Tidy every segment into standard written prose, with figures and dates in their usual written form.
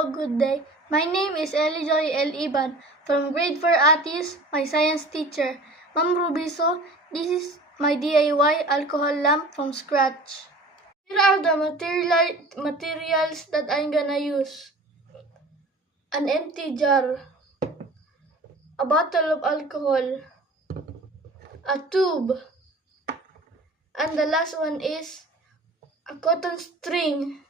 Hello, good day. My name is Elijoy L. Iban from grade 4 Atis, my science teacher. Ma'am Rubiso, this is my DIY alcohol lamp from scratch. Here are the materials that I'm gonna use. An empty jar, a bottle of alcohol, a tube, and the last one is a cotton string.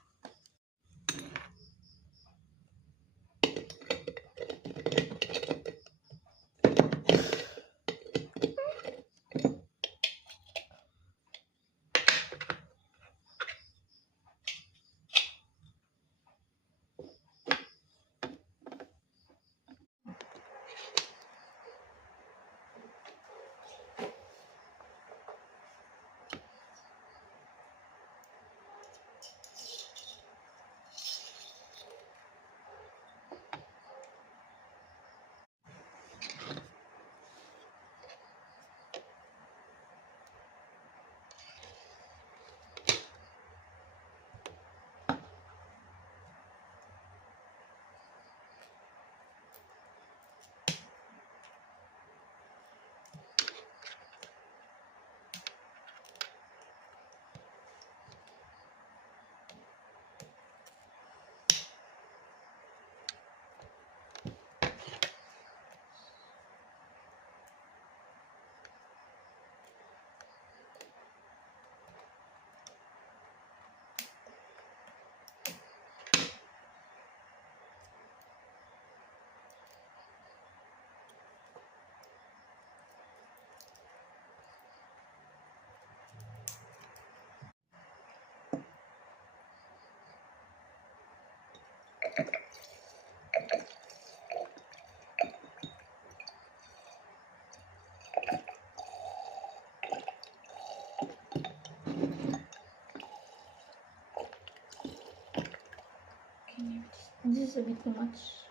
This is a bit too much.